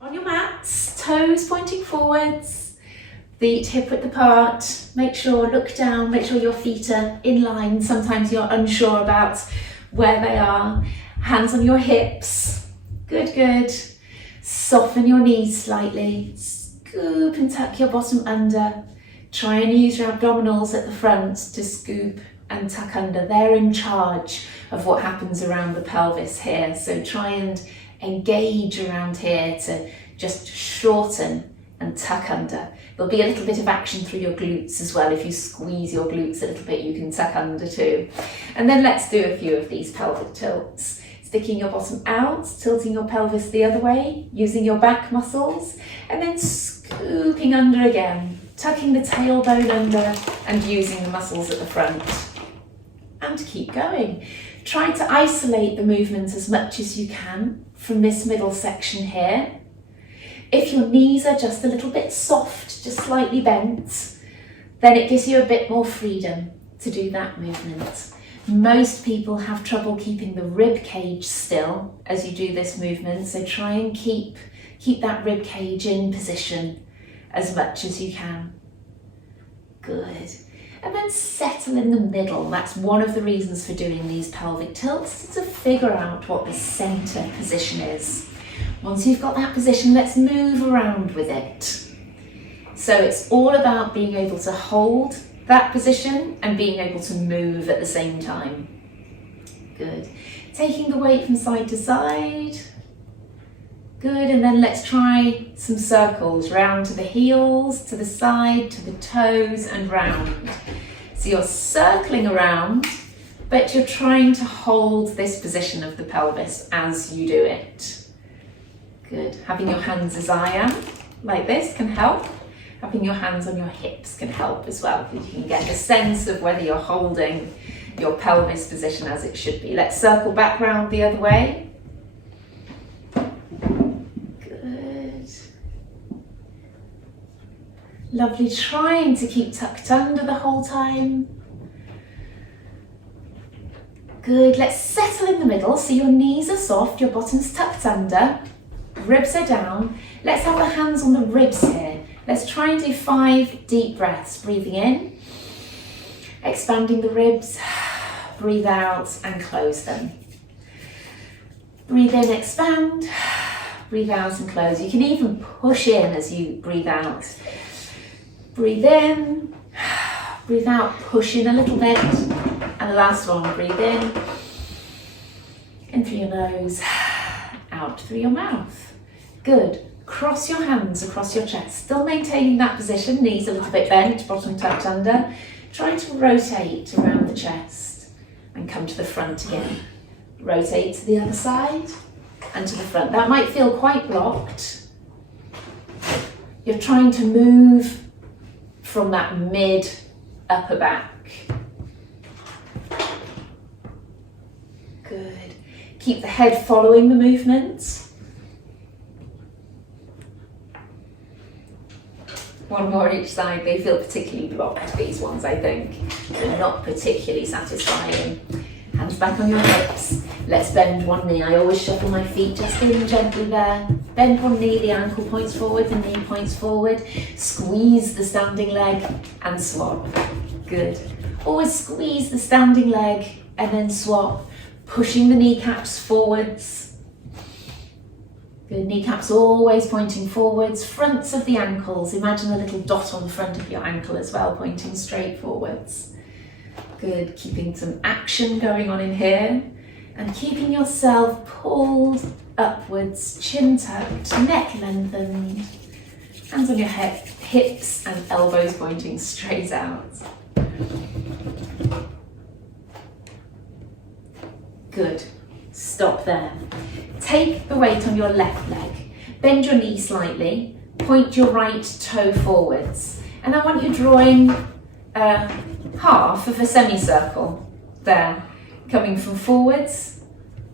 On your mats, toes pointing forwards, feet hip width apart. Make sure, look down, make sure your feet are in line. Sometimes you're unsure about where they are. Hands on your hips. Good, good. Soften your knees slightly. Scoop and tuck your bottom under. Try and use your abdominals at the front to scoop and tuck under. They're in charge of what happens around the pelvis here. So try and engage around here to just shorten and tuck under. There'll be a little bit of action through your glutes as well. If you squeeze your glutes a little bit, you can tuck under too. And then let's do a few of these pelvic tilts. Sticking your bottom out, tilting your pelvis the other way, using your back muscles, and then scooping under again, tucking the tailbone under and using the muscles at the front. And keep going. Try to isolate the movement as much as you can from this middle section here. If your knees are just a little bit soft, just slightly bent, then it gives you a bit more freedom to do that movement. Most people have trouble keeping the rib cage still as you do this movement, so try and keep that rib cage in position as much as you can. Good. And then settle in the middle. That's one of the reasons for doing these pelvic tilts, to figure out what the center position is. Once you've got that position, let's move around with it. So it's all about being able to hold that position and being able to move at the same time. Good. Taking the weight from side to side. Good, and then let's try some circles, round to the heels, to the side, to the toes, and round. So you're circling around, but you're trying to hold this position of the pelvis as you do it. Good. Having your hands as I am, like this, can help. Having your hands on your hips can help as well. You can get a sense of whether you're holding your pelvis position as it should be. Let's circle back round the other way. Lovely, trying to keep tucked under the whole time. Good, let's settle in the middle so your knees are soft, your bottom's tucked under, ribs are down. Let's have our hands on the ribs here. Let's try and do 5 deep breaths. Breathing in, expanding the ribs, breathe out and close them. Breathe in, expand, breathe out and close. You can even push in as you breathe out. Breathe in, breathe out, push in a little bit. And the last one, breathe in through your nose, out through your mouth. Good. Cross your hands across your chest, still maintaining that position, knees a little bit bent, bottom tucked under. Try to rotate around the chest and come to the front again. Rotate to the other side and to the front. That might feel quite blocked. You're trying to move from that mid upper back. Good. Keep the head following the movement. One more each side. They feel particularly blocked, these ones, I think. They're not particularly satisfying. Hands back on your hips. Let's bend one knee. I always shuffle my feet just in gently there. Bend one knee, the ankle points forward, the knee points forward. Squeeze the standing leg and swap. Good. Always squeeze the standing leg and then swap, pushing the kneecaps forwards. Good, kneecaps always pointing forwards, fronts of the ankles. Imagine a little dot on the front of your ankle as well, pointing straight forwards. Good, keeping some action going on in here and keeping yourself pulled upwards, chin tucked, neck lengthened, hands on your hips and elbows pointing straight out. Good, stop there. Take the weight on your left leg, bend your knee slightly, point your right toe forwards, and I want you drawing half of a semicircle there, coming from forwards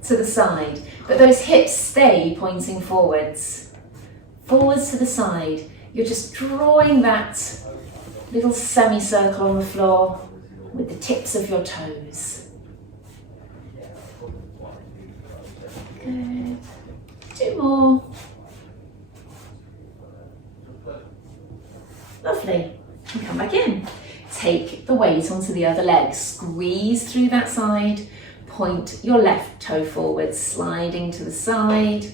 to the side, but those hips stay pointing forwards to the side. You're just drawing that little semicircle on the floor with the tips of your toes. Good. 2 more. take the weight onto the other leg. Squeeze through that side, point your left toe forward, sliding to the side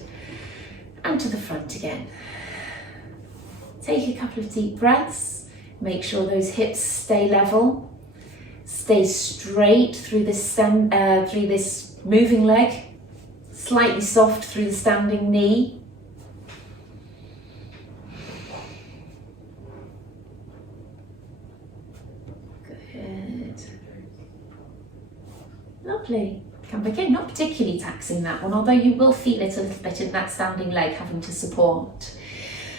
and to the front again. Take a couple of deep breaths. Make sure those hips stay level. Stay straight through this moving leg. Slightly soft through the standing knee. Good. Lovely. Come back in. Not particularly taxing that one, although you will feel it a little bit in that standing leg having to support.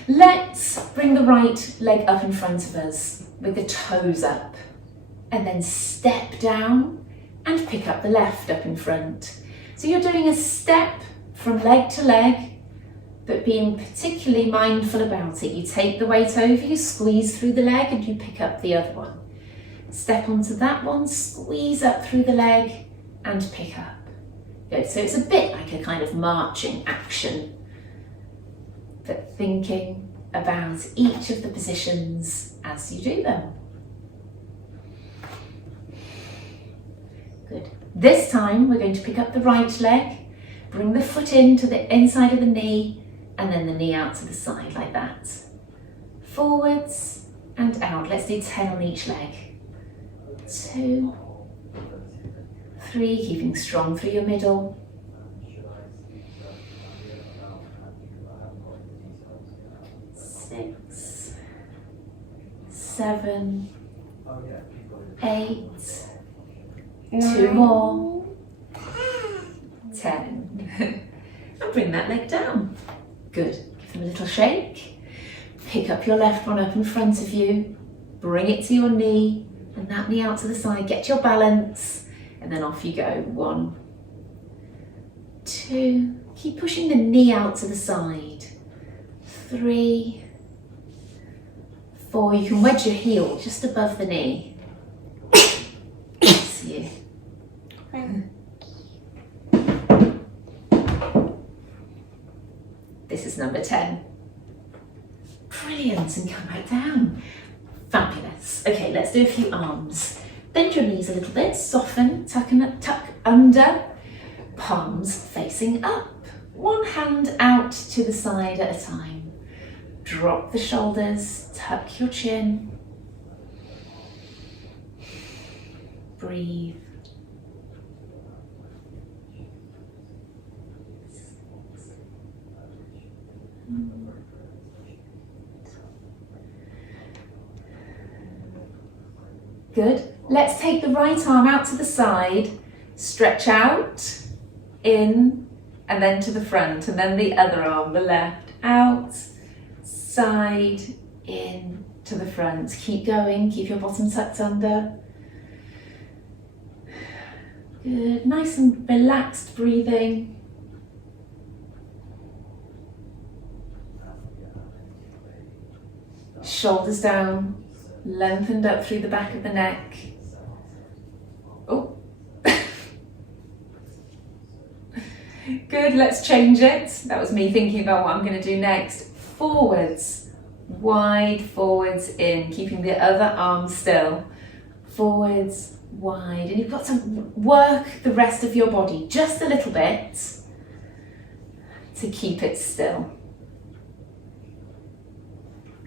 Let's bring the right leg up in front of us with the toes up, and then step down and pick up the left up in front. So you're doing a step from leg to leg, but being particularly mindful about it. You take the weight over, you squeeze through the leg, and you pick up the other one. Step onto that one, squeeze up through the leg and pick up. Good, so it's a bit like a kind of marching action, but thinking about each of the positions as you do them. Good. This time we're going to pick up the right leg, bring the foot into the inside of the knee, and then the knee out to the side like that. Forwards and out. Let's do 10 on each leg. 2, 3, keeping strong through your middle. 6, 7, 8, 2 more, 10. And bring that leg down. Good. Give them a little shake. Pick up your left one up in front of you. Bring it to your knee and that knee out to the side. Get your balance and then off you go. 1, 2. Keep pushing the knee out to the side. 3, 4. You can wedge your heel just above the knee. That's you. This is number 10. Brilliant, and come back down. Fabulous. Okay, let's do a few arms. Bend your knees a little bit, soften, tuck under, palms facing up. One hand out to the side at a time. Drop the shoulders, tuck your chin. Breathe. Good. Let's take the right arm out to the side, stretch out, in, and then to the front, and then the other arm, the left, out, side, in, to the front. Keep going, keep your bottom tucked under. Good, nice and relaxed breathing. Shoulders down, lengthened up through the back of the neck. Oh. Good, let's change it. That was me thinking about what I'm going to do next. Forwards, wide forwards in, keeping the other arm still. Forwards, wide, and you've got to work the rest of your body just a little bit to keep it still.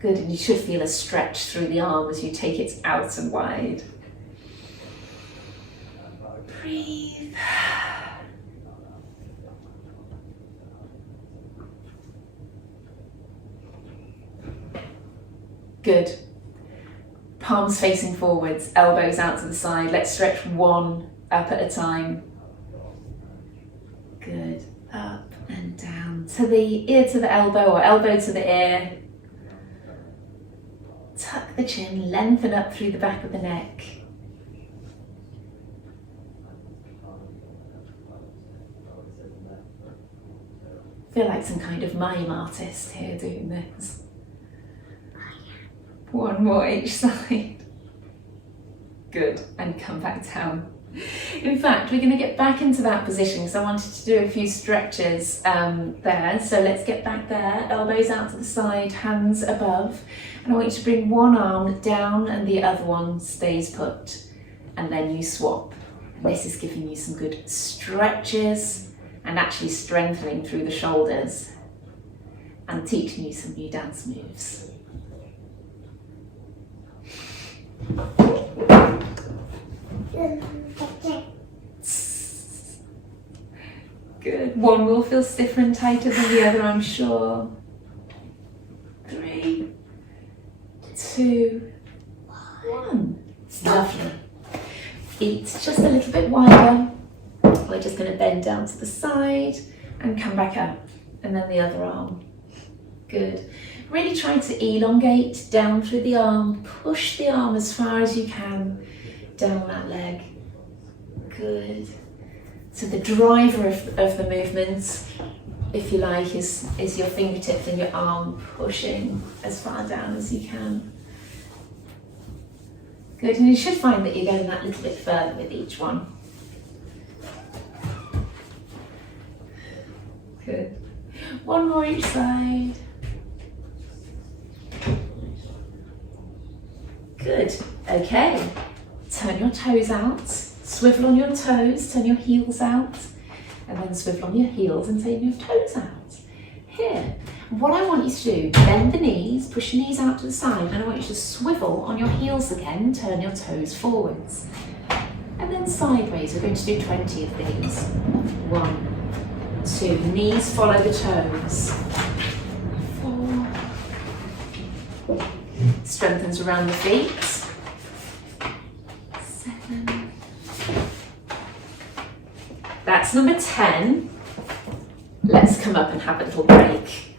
Good, and you should feel a stretch through the arm as you take it out and wide. Breathe. Good. Palms facing forwards, elbows out to the side. Let's stretch one up at a time. Good. Up and down to the ear to the elbow or elbow to the ear. Tuck the chin, lengthen up through the back of the neck. Feel like some kind of mime artist here doing this. One more each side. Good, and come back down. In fact, we're going to get back into that position because I wanted to do a few stretches there. So let's get back there, elbows out to the side, hands above. And I want you to bring one arm down and the other one stays put. And then you swap. And this is giving you some good stretches and actually strengthening through the shoulders and teaching you some new dance moves. Good. One will feel stiffer and tighter than the other, I'm sure. 3, 2, 1. Lovely. Feet just a little bit wider. We're just going to bend down to the side and come back up. And then the other arm. Good. Really try to elongate down through the arm. Push the arm as far as you can down that leg. Good. So the driver of the movement, if you like, is your fingertips and your arm pushing as far down as you can. Good, and you should find that you're going that little bit further with each one. Good. One more each side. Good. Okay. Turn your toes out. Swivel on your toes, turn your heels out, and then swivel on your heels and turn your toes out. Here. What I want you to do, bend the knees, push your knees out to the side, and I want you to swivel on your heels again, turn your toes forwards. And then sideways, we're going to do 20 of these. 1, 2, knees follow the toes. 4, strengthens around the feet. 7. That's number 10. Let's come up and have a little break.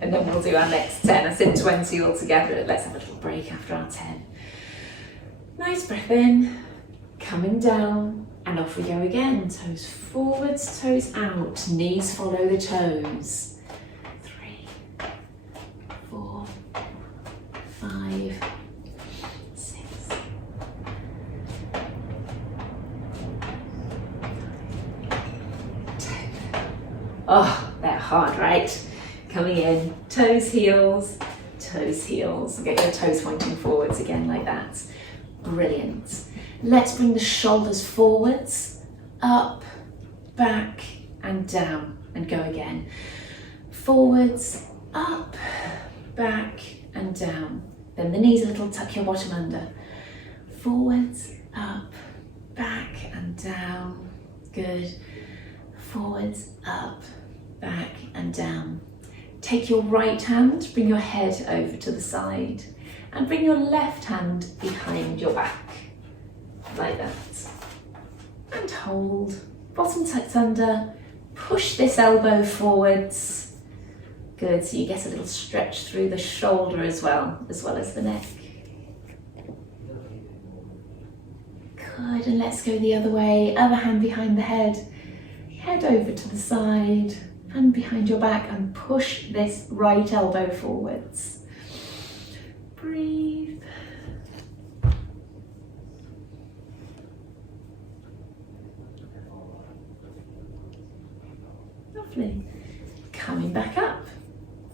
And then we'll do our next 10. I said 20 altogether. Let's have a little break after our 10. Nice breath in, coming down, and off we go again. Toes forwards, toes out, knees follow the toes. 3, 4, 5, 6. Oh, they're hard, right? Coming in, toes, heels, toes, heels. And get your toes pointing forwards again like that. Brilliant. Let's bring the shoulders forwards, up, back, and down. And go again. Forwards, up, back, and down. Bend the knees a little, tuck your bottom under. Forwards, up, back, and down. Good. Forwards, up, back, and down. Take your right hand, bring your head over to the side, and bring your left hand behind your back, like that. And hold, bottom tucked under, push this elbow forwards. Good, so you get a little stretch through the shoulder as well as the neck. Good, and let's go the other way, other hand behind the head. Head over to the side, hand behind your back, and push this right elbow forwards. Breathe. Lovely. Coming back up.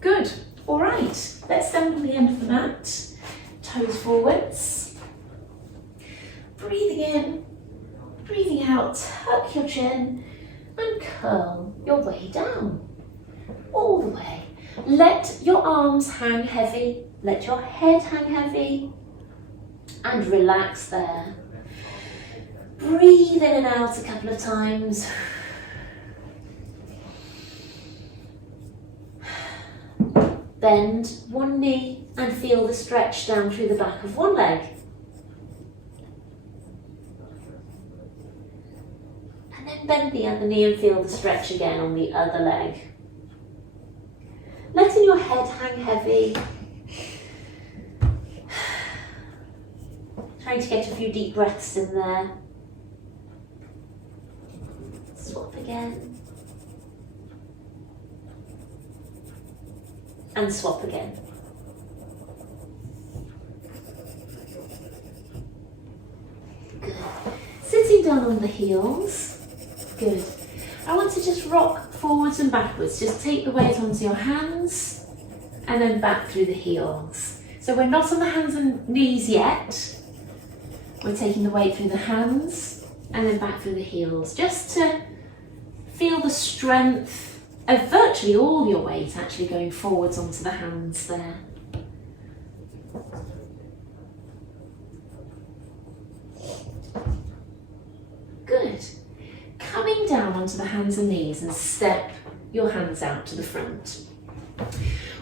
Good. All right. Let's stand on the end of the mat. Toes forwards. Breathing in, breathing out. Tuck your chin. And curl your way down, all the way. Let your arms hang heavy, let your head hang heavy, and relax there. Breathe in and out a couple of times. Bend one knee and feel the stretch down through the back of one leg. Bend the other knee and feel the stretch again on the other leg. Letting your head hang heavy. Trying to get a few deep breaths in there. Swap again. And swap again. Good. Sitting down on the heels. Good. I want to just rock forwards and backwards. Just take the weight onto your hands and then back through the heels. So we're not on the hands and knees yet. We're taking the weight through the hands and then back through the heels, just to feel the strength of virtually all your weight actually going forwards onto the hands there. Good. Coming down onto the hands and knees and step your hands out to the front.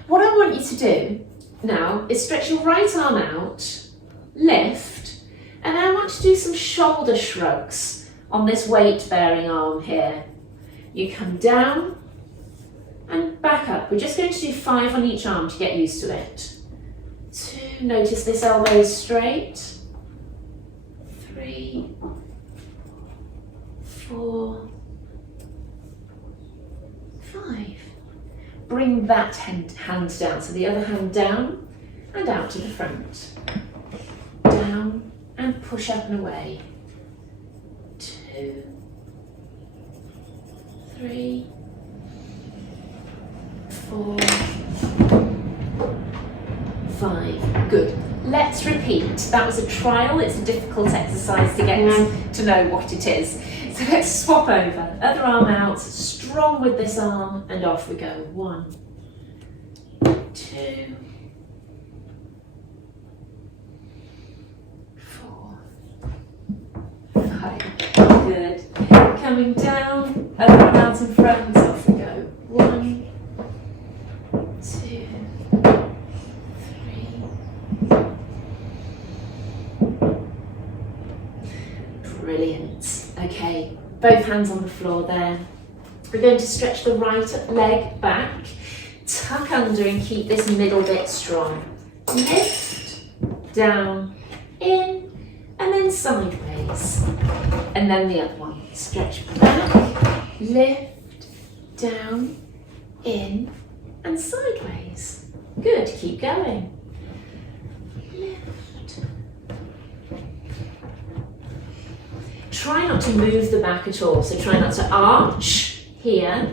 What I want you to do now is stretch your right arm out, lift, and I want you to do some shoulder shrugs on this weight-bearing arm here. You come down and back up. We're just going to do 5 on each arm to get used to it. 2, notice this elbow is straight. 3, 4, 5. Bring that hand down, so the other hand down and out to the front. Down and push up and away. 2, 3, 4, 5. Good. Let's repeat. That was a trial. It's a difficult exercise to get to know what it is. So let's swap over. Other arm out, strong with this arm, and off we go. 1, 2, 4, 5. Good. Coming down, other one out in front, off we go. 1, 2, 3. Brilliant. Okay, both hands on the floor there. We're going to stretch the right leg back, tuck under and keep this middle bit strong. Lift, down, in, and then sideways. And then the other one. Stretch back, lift, down, in, and sideways. Good, keep going. Lift. Try not to move the back at all, so try not to arch here,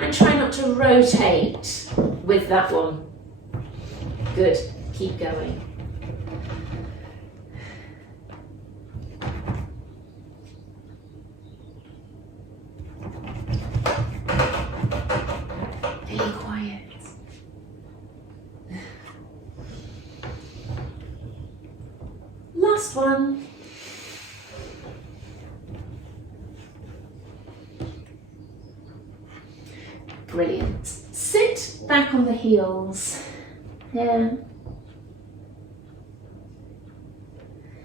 and try not to rotate with that one. Good, keep going. Really quiet. Last one. Brilliant. Sit back on the heels here.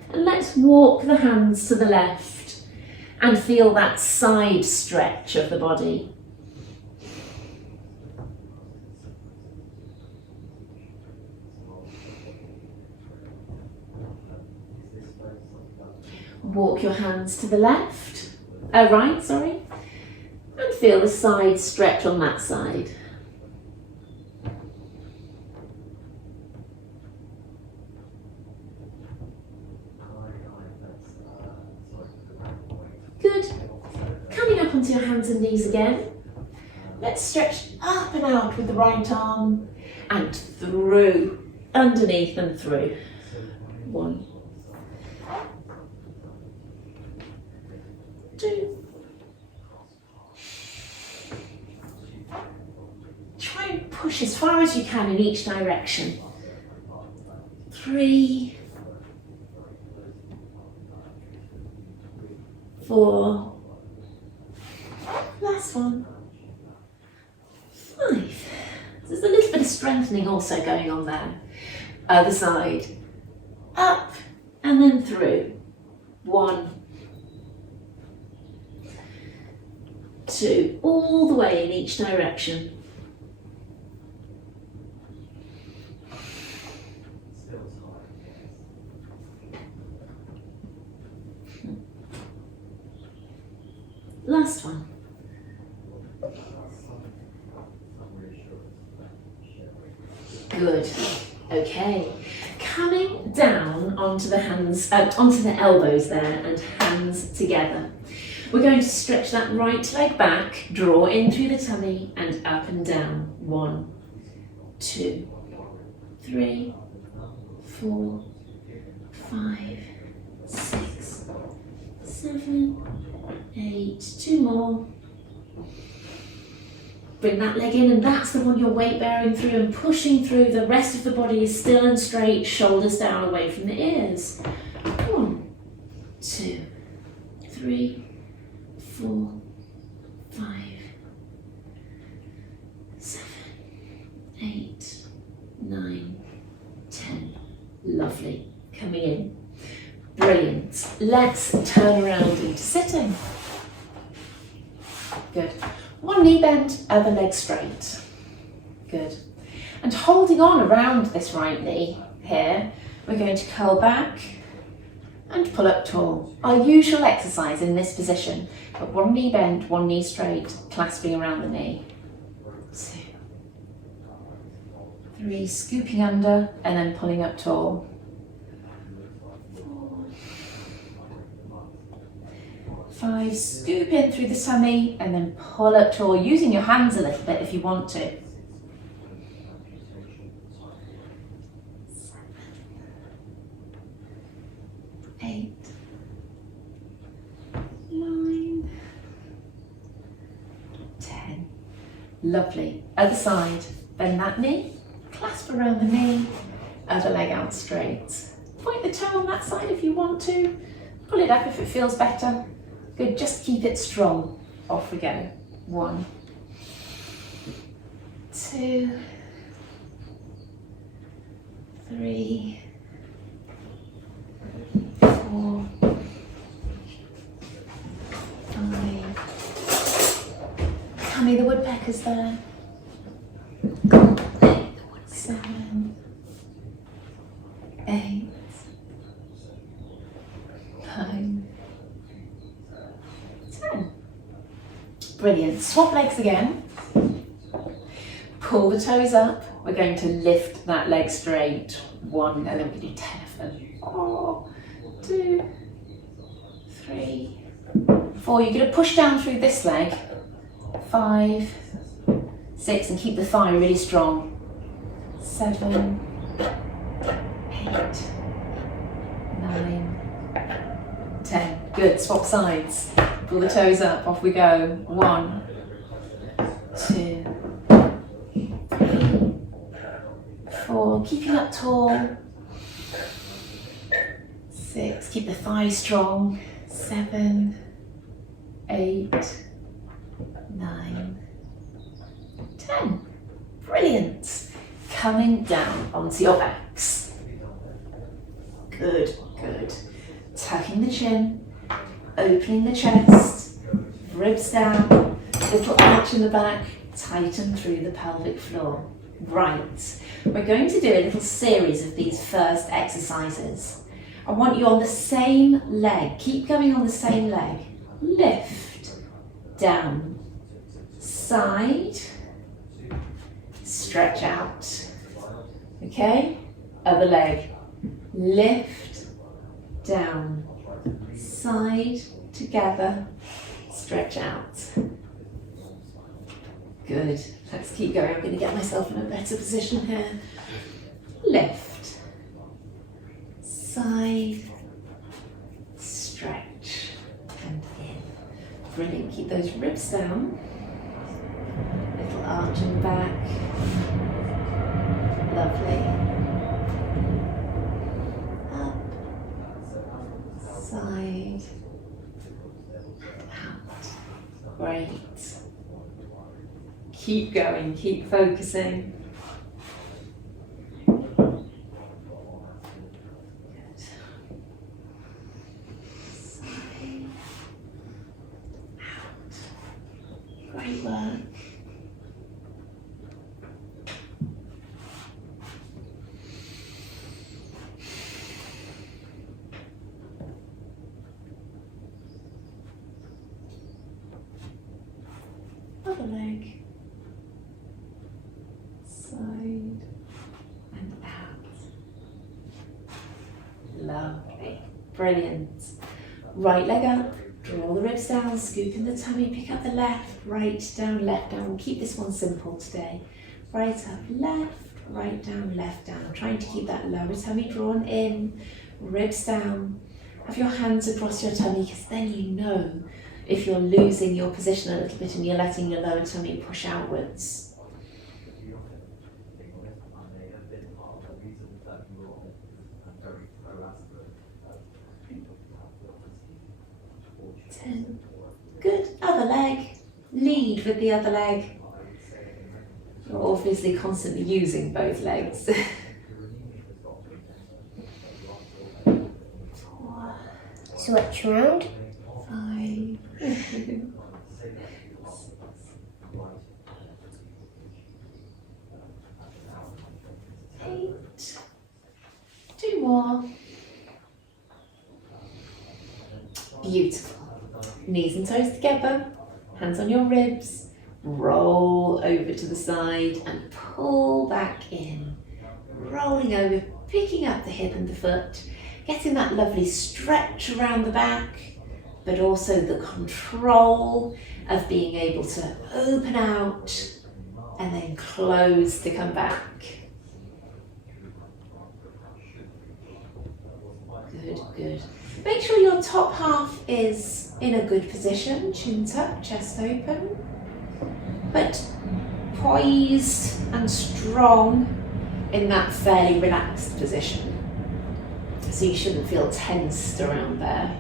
And let's walk the hands to the left and feel that side stretch of the body. Walk your hands to the left, right, sorry. And feel the side stretch on that side. Good. Coming up onto your hands and knees again. Let's stretch up and out with the right arm and through, underneath and through. 1, 2. Try and push as far as you can in each direction. 3, 4, last one, 5. There's a little bit of strengthening also going on there. Other side, up and then through. 1, 2, all the way in each direction. Last one. Good. Okay. coming down onto the hands, onto the elbows there, and hands together. We're going to stretch that right leg back, draw in through the tummy and up and down. 1, 2, 3, 4, 5, 6, 7, 8. 2 more. Bring that leg in, and that's the one you're weight bearing through and pushing through. The rest of the body is still and straight, shoulders down away from the ears. 1, 2, 3, 4, 5, 7, 8, 9, 10. Lovely. Coming in. Brilliant. Let's turn around into sitting. Good. One knee bent, other leg straight. Good. And holding on around this right knee here, we're going to curl back and pull up tall. Our usual exercise in this position, but one knee bent, one knee straight, clasping around the knee. 2, 3, scooping under and then pulling up tall. 4, 5, scoop in through the tummy and then pull up tall, using your hands a little bit if you want to. 8, 9, 10. Lovely. Other side. Bend that knee, clasp around the knee, other leg out straight. Point the toe on that side if you want to. Pull it up if it feels better. Good, just keep it strong. Off we go. 1, 2, 3, 4, 5. Tummy the woodpeckers there. 7, 8, 9, 10. Brilliant. Swap legs again. Pull the toes up. We're going to lift that leg straight. 1, and then we do 10 of them. 2, 3, 4. You're going to push down through this leg. 5, 6, and keep the thigh really strong. 7, 8, 9, 10. Good. Swap sides. Pull the toes up. Off we go. 1, 2, 3, 4. Keeping up tall. 6. Keep the thigh strong. 7, 8, 9, 10. Brilliant. Coming down onto your backs. Good, good. Tucking the chin, opening the chest, ribs down, little arch in the back, tighten through the pelvic floor. Right, we're going to do a little series of these first exercises. I want you on the same leg, keep going on the same leg. Lift, down, side, stretch out. Okay, other leg. Lift, down, side, together, stretch out. Good, let's keep going. I'm going to get myself in a better position here. Lift, side, stretch, and in. Brilliant, keep those ribs down. Little arch in the back. Lovely. Up, side, out. Great. Keep going, keep focusing. Good. Side, out. Great work. Other leg. Brilliant. Right leg up, draw the ribs down, scoop in the tummy, pick up the left, right down, left down. We'll keep this one simple today. Right up, left, right down, left down. Trying to keep that lower tummy drawn in, ribs down. Have your hands across your tummy, because then you know if you're losing your position a little bit and you're letting your lower tummy push outwards. 10. Good. Other leg. Lead with the other leg. You're obviously constantly using both legs. 4. Switch around. 5. 8. 2 more. Beautiful. Knees and toes together, hands on your ribs, roll over to the side and pull back in. Rolling over, picking up the hip and the foot, getting that lovely stretch around the back, but also the control of being able to open out and then close to come back. Good, good. Make sure your top half is in a good position, chin tucked, chest open, but poised and strong in that fairly relaxed position. So you shouldn't feel tensed around there.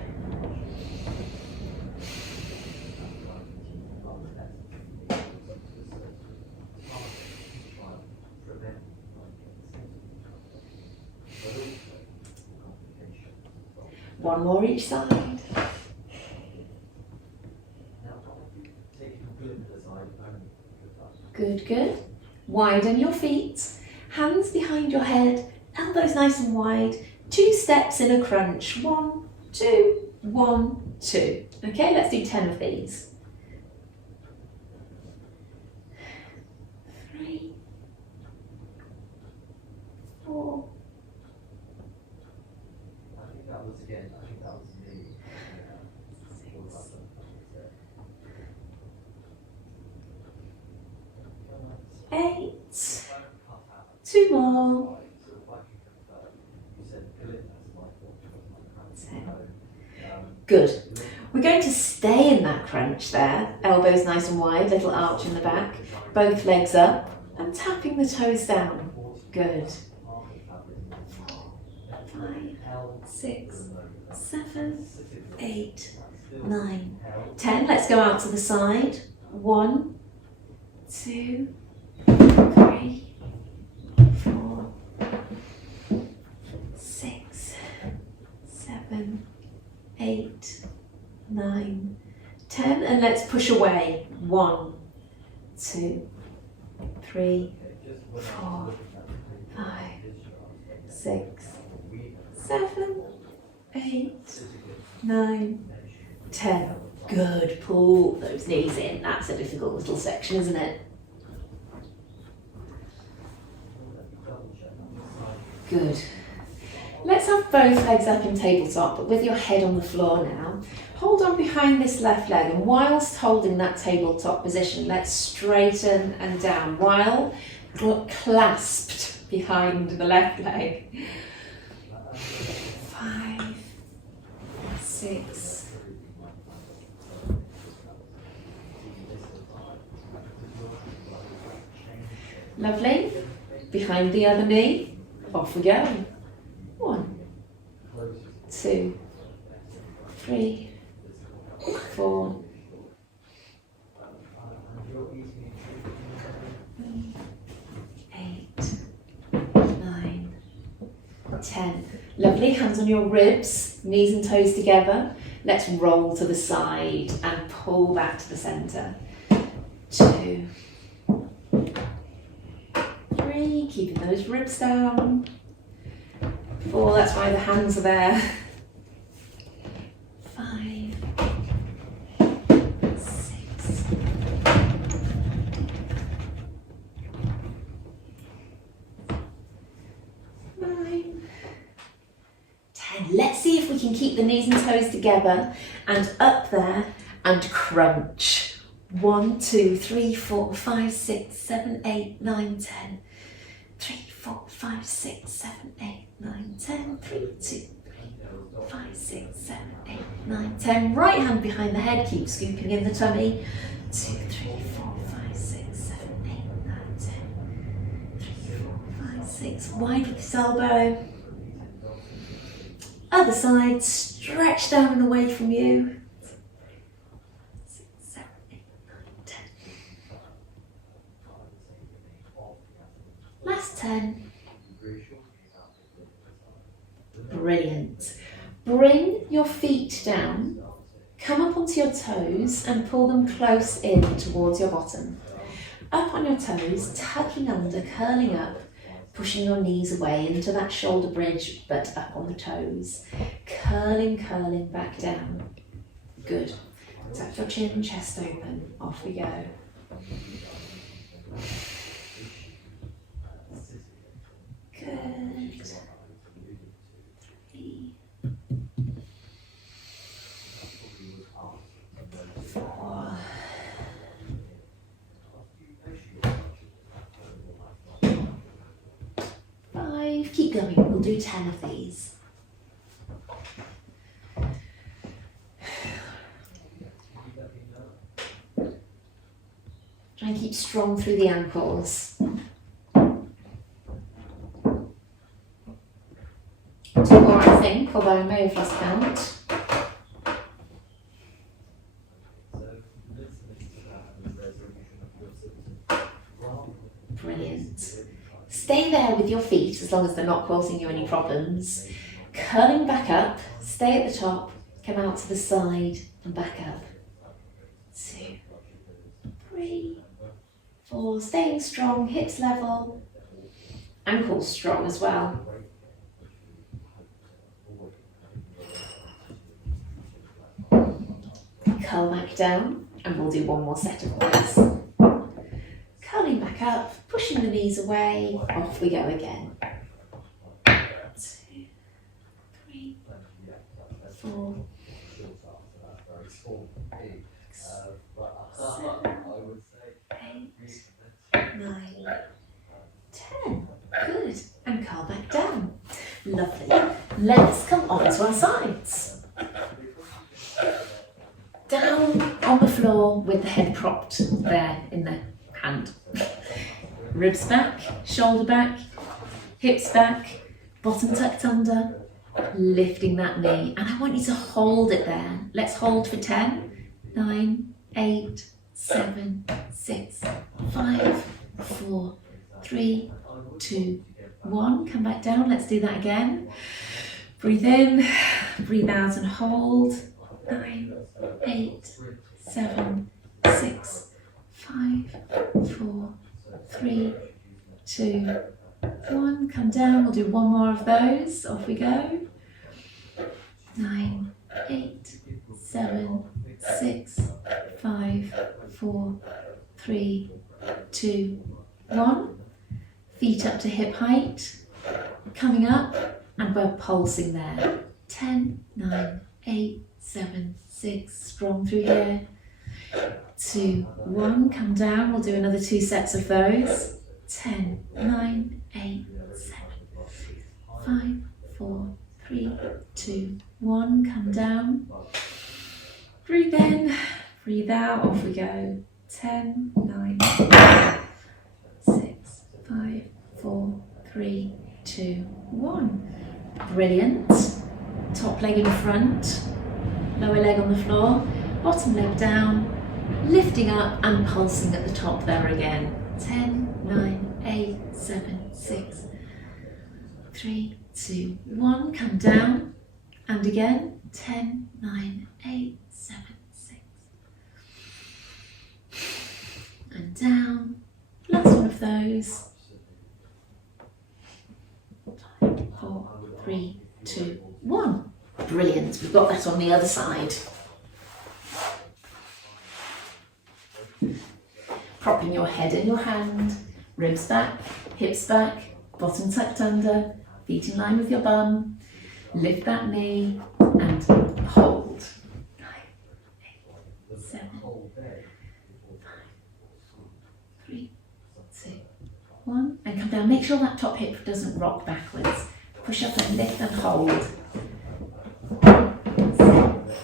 One more each side. Good, good. Widen your feet, hands behind your head, elbows nice and wide. 2 steps in a crunch. 1, 2, 1, 2. Okay, let's do 10 of these. 3, 4. 8. 2 more. 10. Good. We're going to stay in that crunch there. Elbows nice and wide, little arch in the back. Both legs up and tapping the toes down. Good. 5, 6, 7, 8, 9, 10. Let's go out to the side. 1, 2, 3, 4, 6, 7, 8, 9, 10. And let's push away. 1, 2, 3, 4, 5, 6, 7, 8, 9, 10. Good. Pull those knees in. That's a difficult little section, isn't it? Good. Let's have both legs up in tabletop, but with your head on the floor now. Hold on behind this left leg, and whilst holding that tabletop position, let's straighten and down while clasped behind the left leg. 5, 6, 7. Lovely. Behind the other knee. Off we go. 1, 2, 3, 4, 8, 9, 10. Lovely. Hands on your ribs, knees and toes together. Let's roll to the side and pull back to the centre. 2, 3, keeping those ribs down. 4, that's why the hands are there. 5, 6, 9, 10. Let's see if we can keep the knees and toes together and up there and crunch. 1, 2, 3, 4, 5, 6, 7, 8, 9, 10. 3, 4, 5, 6, 7, 8, 9, 10. 3, 2, 3, 5, 6, 7, 8, 9, 10. Right hand behind the head, keep scooping in the tummy. 2, 3, 4, 5, 6, 7, 8, 9, 10. 3, 4, 5, 6. Wide with this elbow. Other side, stretch down and away from you. 6, 7, 8, 9, 10. Last 10. Brilliant. Bring your feet down, come up onto your toes and pull them close in towards your bottom. Up on your toes, tucking under, curling up, pushing your knees away into that shoulder bridge, but up on the toes. Curling, curling back down. Good. Tuck your chin, chest open. Off we go. Good. 3, 4. 5. Keep going. We'll do 10 of these. Try and keep strong through the ankles. 2 more, I think, although I may have lost count. Brilliant. Stay there with your feet as long as they're not causing you any problems. Curling back up, stay at the top, come out to the side and back up. 2, 3, 4. Staying strong, hips level, ankles strong as well. Curl back down and we'll do one more set of those. Curling back up, pushing the knees away, off we go again. 2, 3, 4, 7, 8, 9, 10. Good. And curl back down. Lovely. Let's come on to our sides. Down on the floor with the head propped there in the hand. Ribs back, shoulder back, hips back, bottom tucked under, lifting that knee. And I want you to hold it there. Let's hold for 10, 9, 8, 7, 6, 5, 4, 3, 2, 1. Come back down. Let's do that again. Breathe in, breathe out and hold. 9, 8, 7, 6, 5, 4, 3, 2, 1. Come down. We'll do one more of those. Off we go. 9, 8, 7, 6, 5, 4, 3, 2, 1. Feet up to hip height. Coming up and we're pulsing there. 10, 9, 8, 7, 6. Strong through here. 2, 1. Come down. We'll do another 2 sets of those. 10, 9, 8, 7, 5, 4, 3, 2, 1. Come down. Breathe in. Breathe out. Off we go. 10, 9, 6, 5, 4, 3, 2, 1. Brilliant. Top leg in front. Lower leg on the floor. Bottom leg down. Lifting up and pulsing at the top there again. 10, 9, 8, 7, 6, 3, 2, 1. Come down. And again. 10, 9, 8, 7, 6. And down. Last one of those. 5, 4, 3, 2, 1. Brilliant. We've got that on the other side. Propping your head in your hand, ribs back, hips back, bottom tucked under, feet in line with your bum. Lift that knee and hold. 9, 8, 7, 5, 3, 2, 1, and come down. Make sure that top hip doesn't rock backwards. Push up and lift and hold.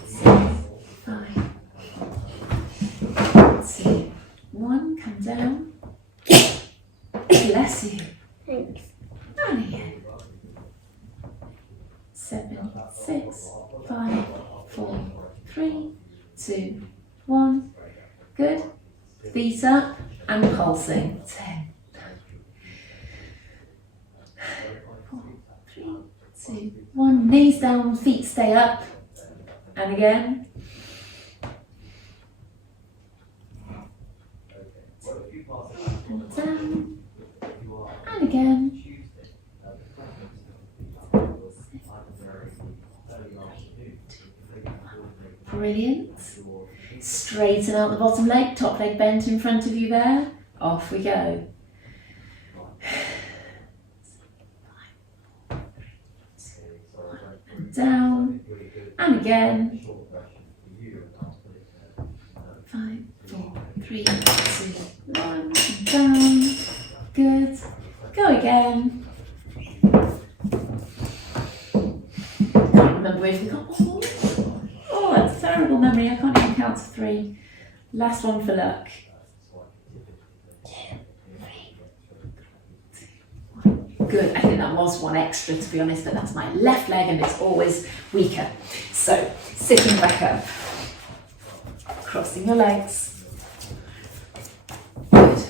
6, 5, 2, 1, come down. Bless you. Thanks. And again. 7, 6, 5, 4, 3, 2, 1. Good. Feet up and pulsing. 10, 4, 3, 2, 1. Knees down, feet stay up. And again. And down. And again. Brilliant. Straighten out the bottom leg, top leg bent in front of you there. Off we go. And down. And again. 5, 4, 3, 2, 1. Down. Good. Go again. Can't remember if we got one more. Oh, that's a terrible memory. I can't even count to 3. Last one for luck. 2, 3, 2, 1. Good. I think that was one extra, to be honest, but that's my left leg and it's always weaker. So, sitting back up. Crossing your legs. Good.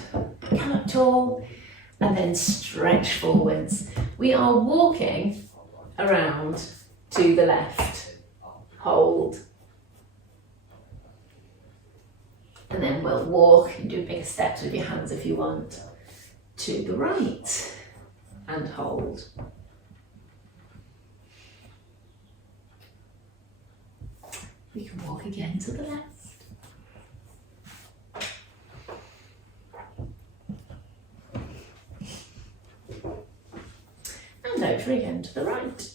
Come up tall and then stretch forwards. We are walking around to the left. Hold. And then we'll walk and do bigger steps with your hands if you want. To the right. And hold. We can walk again to the left. And over again to the right.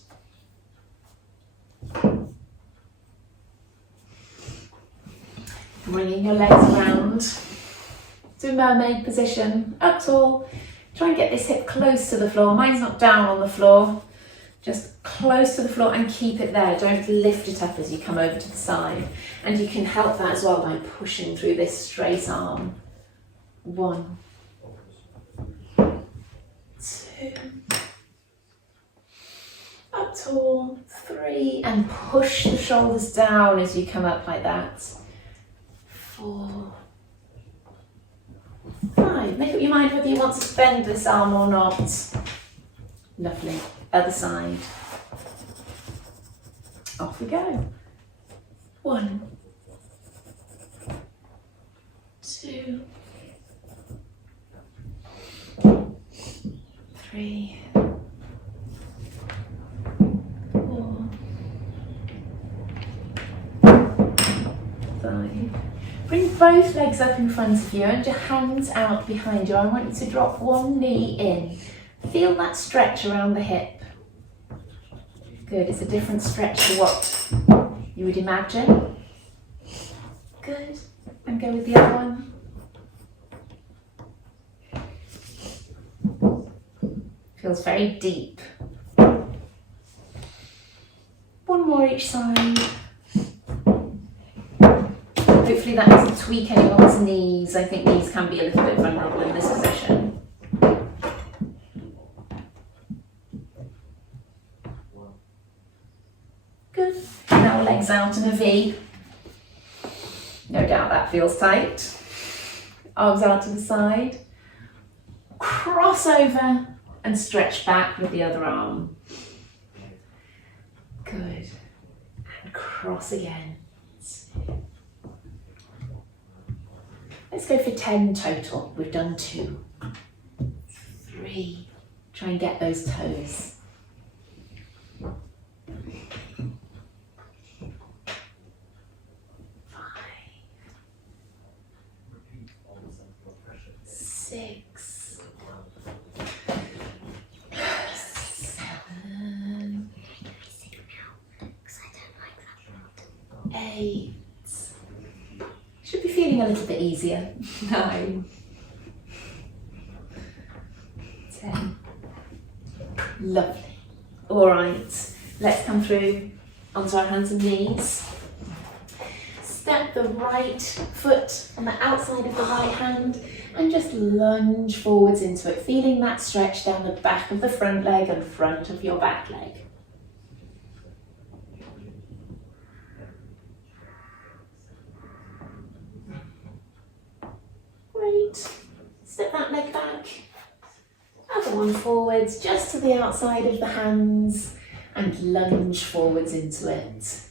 Bringing your legs around to mermaid position, up tall. Try and get this hip close to the floor. Mine's not down on the floor, just close to the floor and keep it there. Don't lift it up as you come over to the side. And you can help that as well by pushing through this straight arm. 1, 2, up tall, 3, and push the shoulders down as you come up like that. 4, 5. Make up your mind whether you want to bend this arm or not. Lovely. Other side. Off we go. 1, 2, 3, 4, 5. Bring both legs up in front of you and your hands out behind you. I want you to drop one knee in. Feel that stretch around the hip. Good, it's a different stretch to what you would imagine. Good, and go with the other one. Feels very deep. One more each side. Hopefully that doesn't tweak anyone's knees. I think knees can be a little bit vulnerable in this position. Good. Now legs out in a V. No doubt that feels tight. Arms out to the side. Cross over and stretch back with the other arm. Good. And cross again. Let's go for 10 total. We've done 2. 3. Try and get those toes. 5. 6. 7. 8. Should be feeling a little bit easier. 9. 10. Lovely. All right, let's come through onto our hands and knees. Step the right foot on the outside of the right hand and just lunge forwards into it, feeling that stretch down the back of the front leg and front of your back leg. Great. Step that leg back. Other one forwards, just to the outside of the hands, and lunge forwards into it.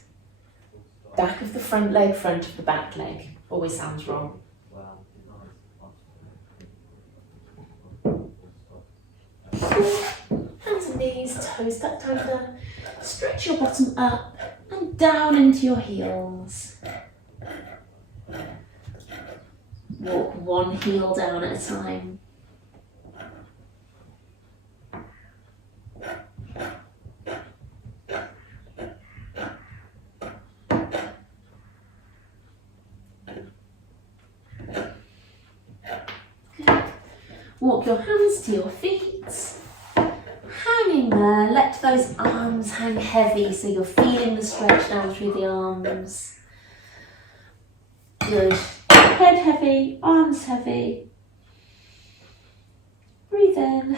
Back of the front leg, front of the back leg. Always sounds wrong. Hands and knees, toes tucked under. Stretch your bottom up and down into your heels. Walk one heel down at a time. Walk your hands to your feet, hanging there, let those arms hang heavy so you're feeling the stretch down through the arms. Good. Head heavy, arms heavy. Breathe in,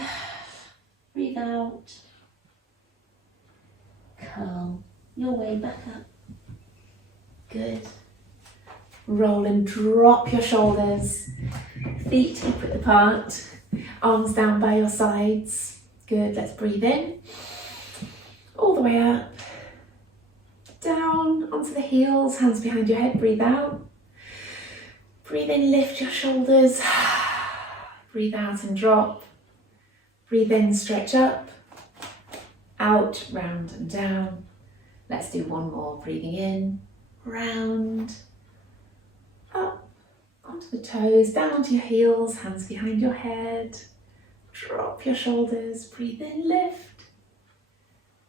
breathe out. Curl your way back up. Good. Roll and drop your shoulders. Feet hip width apart. Arms down by your sides. Good, let's breathe in. All the way up. Down onto the heels, hands behind your head, breathe out. Breathe in, lift your shoulders. Breathe out and drop. Breathe in, stretch up. Out, round and down. Let's do one more. Breathing in, round, up, onto the toes, down onto your heels, hands behind your head. Drop your shoulders, breathe in, lift.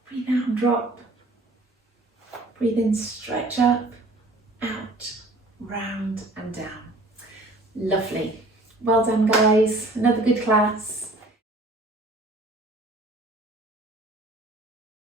Breathe out and drop. Breathe in, stretch up, out, round and down. Lovely. Well done, guys. Another good class.